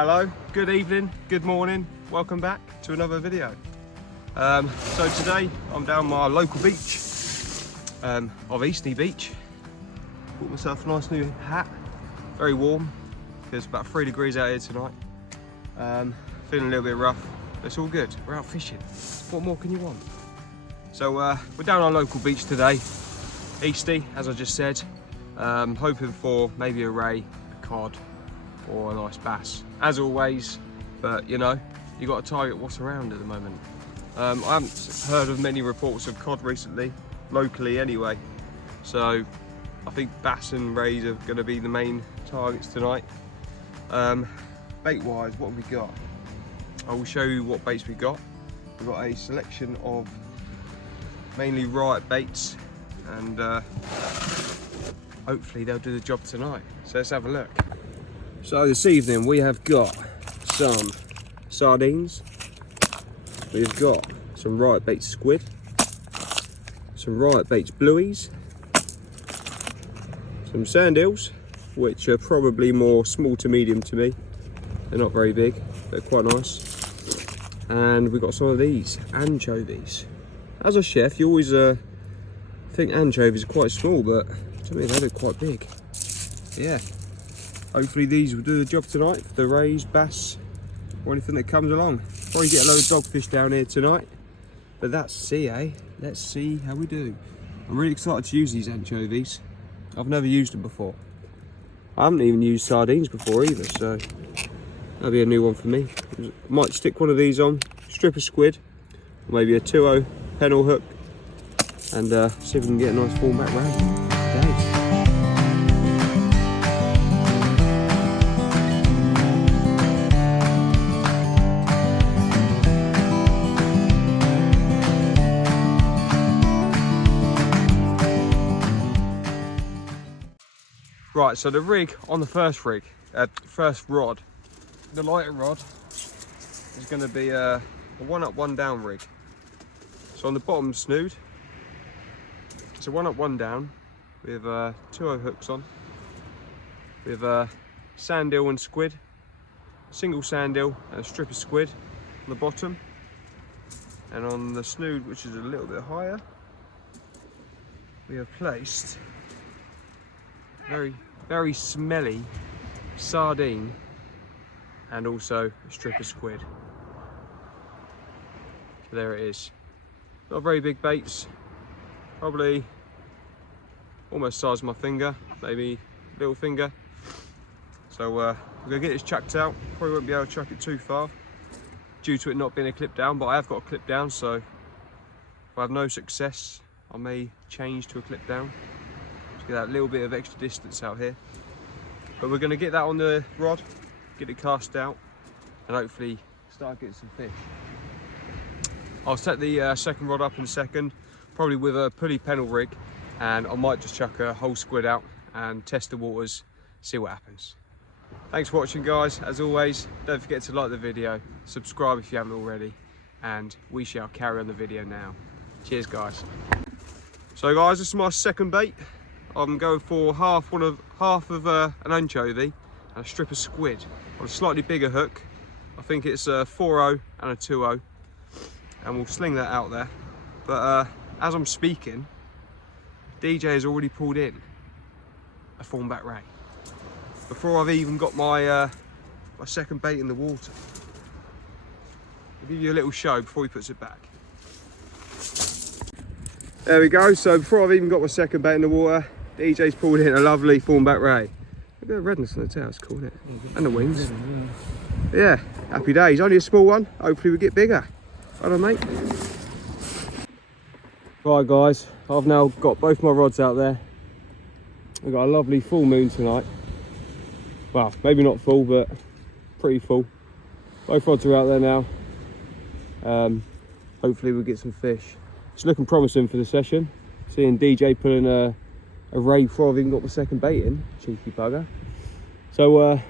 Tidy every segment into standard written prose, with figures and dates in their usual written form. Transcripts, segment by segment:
Hello, good evening, good morning, welcome back to another video. So today I'm down my local beach of EASTNEY Beach. Bought myself a nice new hat, very warm, it's about 3 degrees out here tonight. Feeling a little bit rough, but it's all good, we're out fishing. What more can you want? So we're down our local beach today, EASTNEY, as I just said. Hoping for maybe a ray, a cod, or a nice bass, as always, but you know, you got to target what's around at the moment. I haven't heard of many reports of cod recently, locally anyway, so I think bass and rays are going to be the main targets tonight. Bait wise, what have we got? I will show you what baits we got. We've got a selection of mainly riot baits, and hopefully they'll do the job tonight, so let's have a look. So this evening we have got some sardines, we've got some riot baits squid, some riot baits blueies, some sand eels, which are probably more small to medium to me. They're not very big, they're quite nice. And we've got some of these anchovies. As a chef, you always think anchovies are quite small, but to me they look quite big. Yeah. Hopefully these will do the job tonight for the rays, bass, or anything that comes along. Probably get a load of dogfish down here tonight, but that's see, let's see how we do. I'm really excited to use these anchovies. I've never used them before. I haven't even used sardines before either, so that'll be a new one for me. I might stick one of these on, strip of squid, or maybe a 2-0 pennel hook, and see if we can get a nice thornback ray today. Right, so the rig on the first rod, the lighter rod, is going to be a 1-up 1-down rig. So on the bottom snood, it's a 1-up 1-down with 2-0 hooks on, with sand eel and squid, single sand eel and a strip of squid on the bottom, and on the snood, which is a little bit higher, we have placed very smelly sardine and also a strip of squid. So there it is. Not very big baits, probably almost size of my finger, maybe little finger. So we're gonna get this chucked out. Probably won't be able to chuck it too far due to it not being a clip down, but I have got a clip down, so if I have no success I may change to a clip down. Get that little bit of extra distance out here, but we're going to get that on the rod, get it cast out, and hopefully start getting some fish. I'll set the second rod up in a second, probably with a pulley pennel rig, and I might just chuck a whole squid out and test the waters, see what happens. Thanks for watching, guys. As always, don't forget to like the video, subscribe if you haven't already, and we shall carry on the video now. Cheers, guys. So guys, this is my second bait. I'm going for half of an anchovy and a strip of squid on a slightly bigger hook. I think it's a 4-0 and a 2-0, and we'll sling that out there. But as I'm speaking, DJ has already pulled in a thornback ray before I've even got my my second bait in the water. I'll give you a little show before he puts it back. There we go. So before I've even got my second bait in the water, DJ's pulled in a lovely thornback ray. Look at the redness on the tail, it's cool, isn't it? And the wings. Yeah, happy days. Only a small one. Hopefully we get bigger. Right on, mate. Right, guys. I've now got both my rods out there. We've got a lovely full moon tonight. Well, maybe not full, but pretty full. Both rods are out there now. Hopefully we'll get some fish. It's looking promising for the session. Seeing DJ pulling a ray before I've even got my second bait in, cheeky bugger. So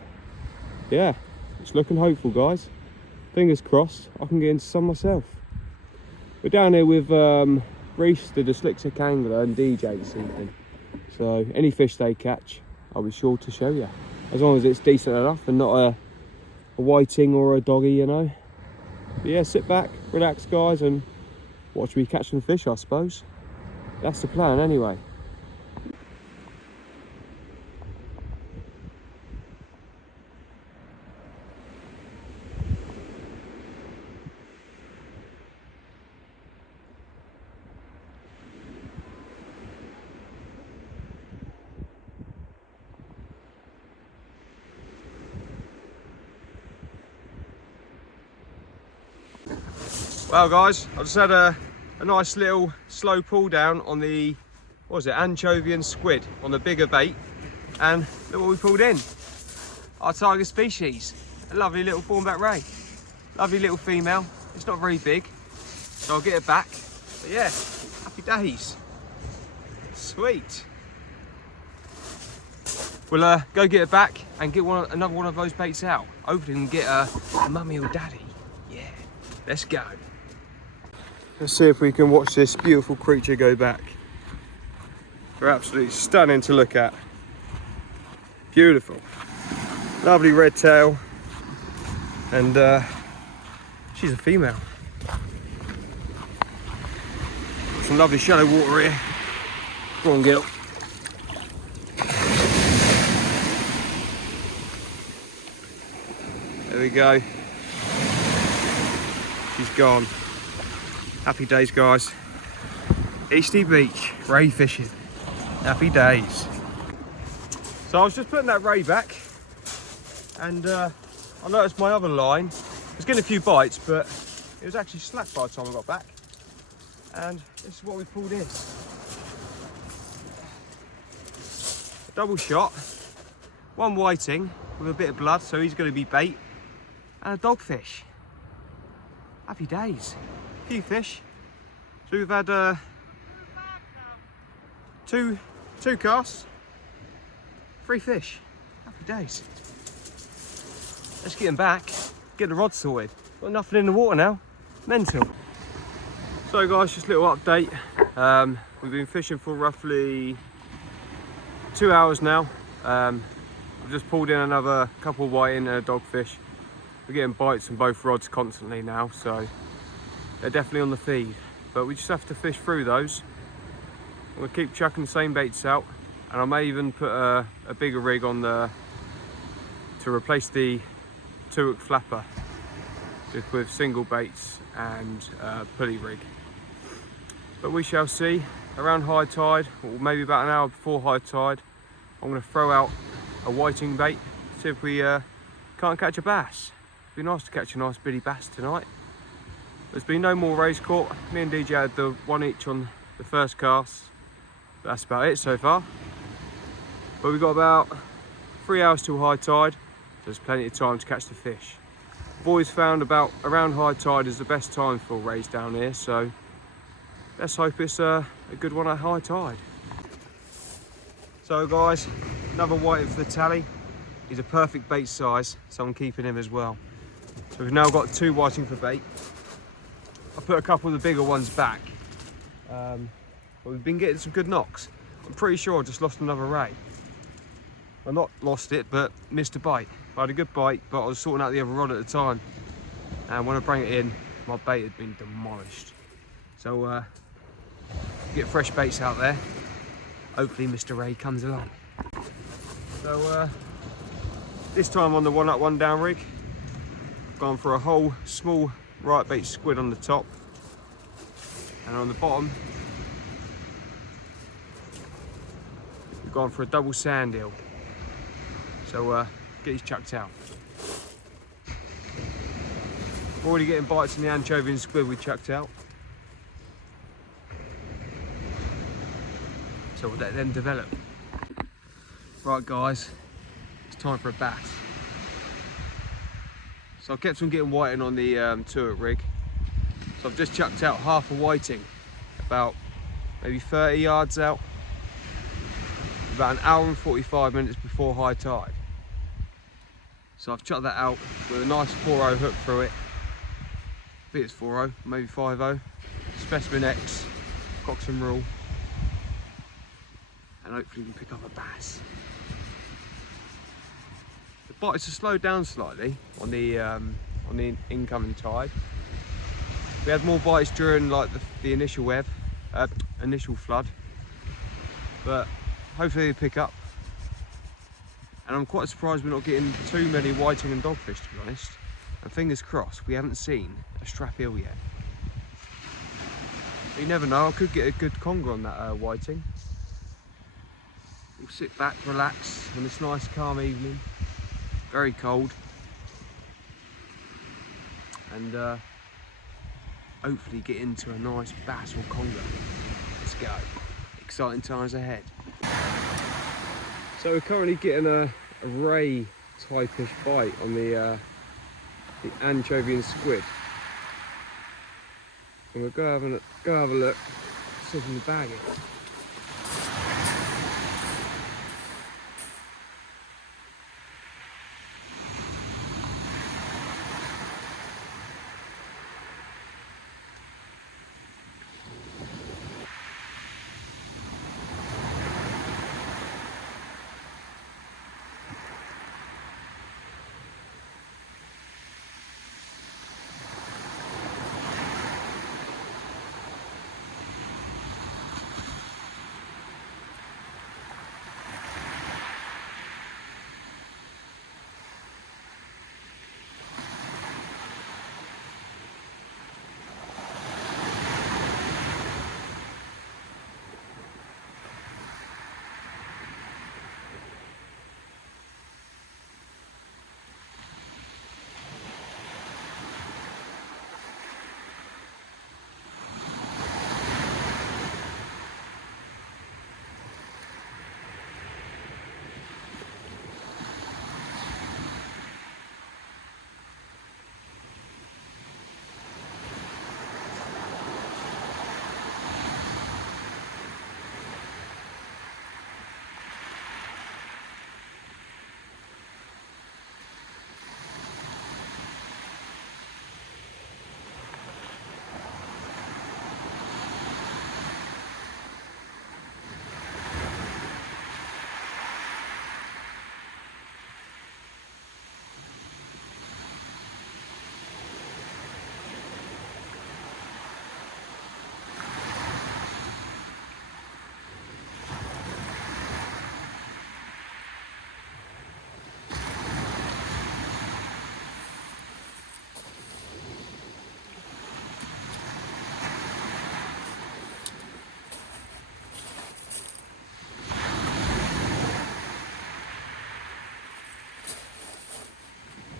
yeah, it's looking hopeful, guys. Fingers crossed I can get into some myself. We're down here with Reese, the dyslexic angler, and DJ this evening. So any fish they catch, I'll be sure to show you, as long as it's decent enough and not whiting or a doggy, you know. But yeah, sit back, relax guys, and watch me catch some fish, I suppose. That's the plan anyway. Well guys, I just had a nice little slow pull down on the, what was it, anchovy and squid on the bigger bait, and look what we pulled in. Our target species, a lovely little thornback ray. Lovely little female. It's not very big, so I'll get it back. But yeah, happy days. Sweet. We'll go get it back and get another one of those baits out. Hopefully we can get a mummy or daddy. Yeah, let's go. Let's see if we can watch this beautiful creature go back. They're absolutely stunning to look at. Beautiful. Lovely red tail. And she's a female. Some lovely shallow water here. Go on, Gil. There we go. She's gone. Happy days, guys. EASTNEY Beach, ray fishing. Happy days. So I was just putting that ray back, and I noticed my other line was getting a few bites, but it was actually slack by the time I got back. And this is what we pulled in. A double shot, one whiting with a bit of blood, so he's going to be bait, and a dogfish. Happy days. A few fish. So we've had two casts, 3 fish. Happy days. Let's get them back, get the rod sorted. Got nothing in the water now. Mental. So guys, just a little update. We've been fishing for roughly 2 hours now. I've just pulled in another couple of whiting and a dogfish. We're getting bites on both rods constantly now, so they're definitely on the feed. But we just have to fish through those. I'm gonna keep chucking the same baits out, and I may even put a bigger rig on to replace the 2-hook flapper, just with single baits and pulley rig. But we shall see. Around high tide, or maybe about an hour before high tide, I'm going to throw out a whiting bait, see if we can't catch a bass. It'd be nice to catch a nice bitty bass tonight. There's been no more rays caught. Me and DJ had the 1 each on the first cast. But that's about it so far. But we've got about 3 hours till high tide, so there's plenty of time to catch the fish. I've always found about around high tide is the best time for rays down here, so let's hope it's a good one at high tide. So guys, another whiting for the tally. He's a perfect bait size, so I'm keeping him as well. So we've now got 2 whiting for bait. I put a couple of the bigger ones back, but we've been getting some good knocks. I'm pretty sure I just lost another ray. Well, not lost it, but missed a bite. I had a good bite, but I was sorting out the other rod at the time, and when I bring it in, my bait had been demolished. So get fresh baits out there. Hopefully Mr. Ray comes along. So this time on the 1 up 1 down rig, gone for a whole small right bait squid on the top, and on the bottom we've gone for a double sand eel. So get these chucked out. Already getting bites in the anchovy and squid we chucked out, so we'll let them develop. Right guys, it's time for a bass. So I kept on getting whiting on the 2-hook rig. So I've just chucked out half a whiting, about maybe 30 yards out, about an hour and 45 minutes before high tide. So I've chucked that out with a nice 4-0 hook through it. I think it's 4-0, maybe 5-0. Specimen X, cox and rule. And hopefully we can pick up a bass. The bites have slowed down slightly on the incoming tide. We had more bites during like the initial initial flood, but hopefully they pick up. And I'm quite surprised we're not getting too many whiting and dogfish, to be honest. And fingers crossed, we haven't seen a strap eel yet. But you never know, I could get a good conger on that whiting. We'll sit back, relax on this nice calm evening. Very cold. And hopefully get into a nice bass or conger. Let's go. Exciting times ahead. So we're currently getting a ray type-ish bite on the anchovy and squid. And we'll go have a look, see if we can bag it.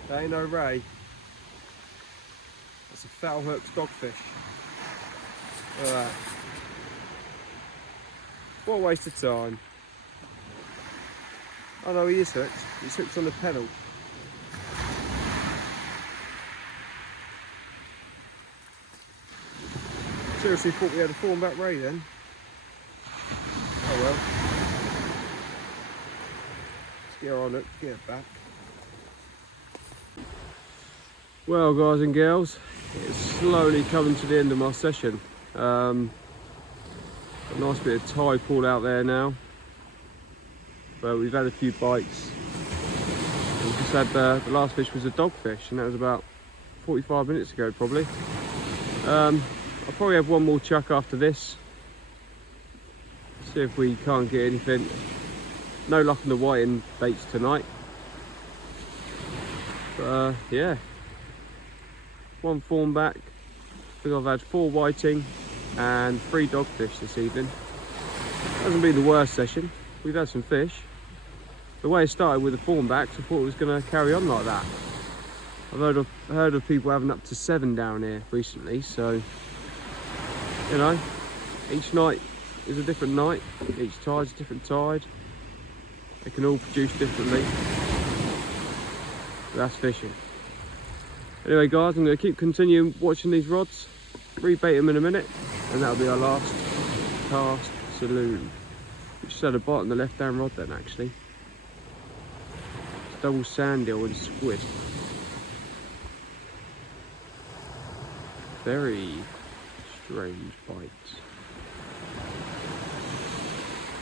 That ain't no ray. That's a foul hooked dogfish. Look at that. What a waste of time. Oh no, he is hooked. He's hooked on the pedal. Seriously thought we had a thornback ray then. Oh well. Let's get her on it, get it back. Well guys and girls, it's slowly coming to the end of my session. A nice bit of tide pulled out there now. But we've had a few bites. We just had the last fish was a dogfish, and that was about 45 minutes ago probably. I'll probably have one more chuck after this. See if we can't get anything. No luck on the whiting baits tonight. But yeah. One thornback. I think I've had 4 whiting and 3 dogfish this evening. Hasn't been the worst session. We've had some fish. The way it started with the thornbacks, I thought it was going to carry on like that. I've heard of people having up to 7 down here recently, so you know, each night is a different night. Each tide's a different tide. They can all produce differently. But that's fishing. Anyway guys, I'm going to keep continuing watching these rods, rebait them in a minute, and that'll be our last cast saloon. We just had a bite on the left hand rod then actually. It's double sand eel with a squid. Very strange bite.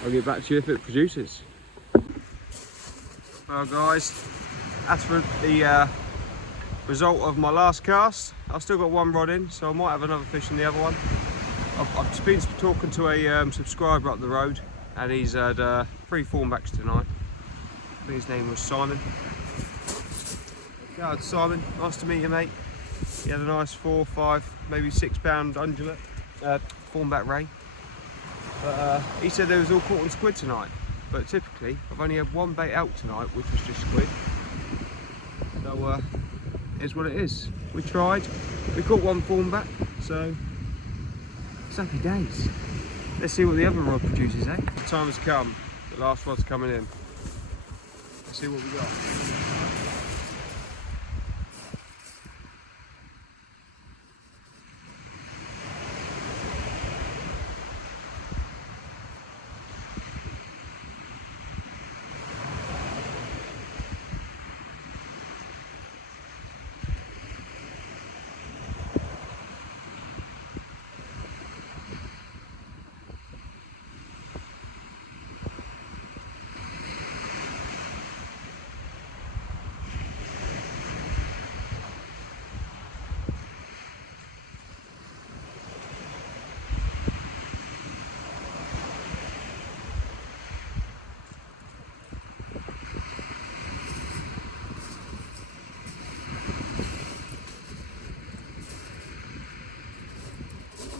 I'll get back to you if it produces. Well guys, that's for the result of my last cast. I've still got one rod in, so I might have another fish in the other one. I've just been talking to a subscriber up the road, and he's had 3 thornbacks tonight. I think his name was Simon. Yeah, Simon, nice to meet you, mate. He had a nice 4, 5, maybe 6 pound undulate, thornback ray. But he said there was all caught on squid tonight. But typically, I've only had one bait out tonight, which was just squid. So it's what it is. We tried. We caught one thornback, so it's happy days. Let's see what the other rod produces, eh? The time has come. The last rod's coming in. Let's see what we got.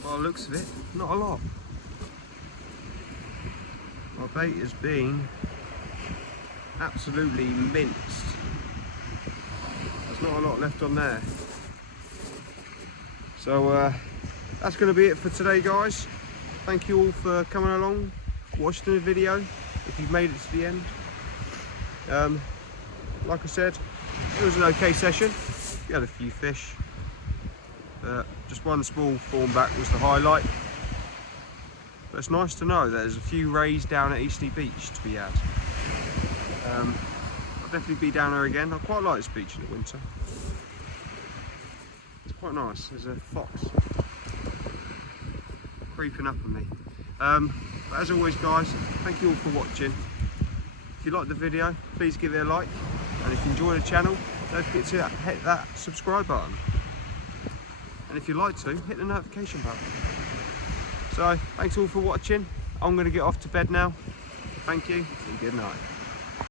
By the looks of it, not a lot. My bait has been absolutely minced. There's not a lot left on there. So that's going to be it for today, guys. Thank you all for coming along, watching the video, if you've made it to the end. Like I said, it was an okay session. We had a few fish. Just one small thornback was the highlight. But it's nice to know that there's a few rays down at EASTNEY Beach to be had. I'll definitely be down there again. I quite like this beach in the winter. It's quite nice. There's a fox creeping up on me. But as always, guys, thank you all for watching. If you liked the video, please give it a like. And if you enjoy the channel, don't forget to hit that subscribe button. And if you'd like to, hit the notification button. So, thanks all for watching. I'm going to get off to bed now. Thank you and good night.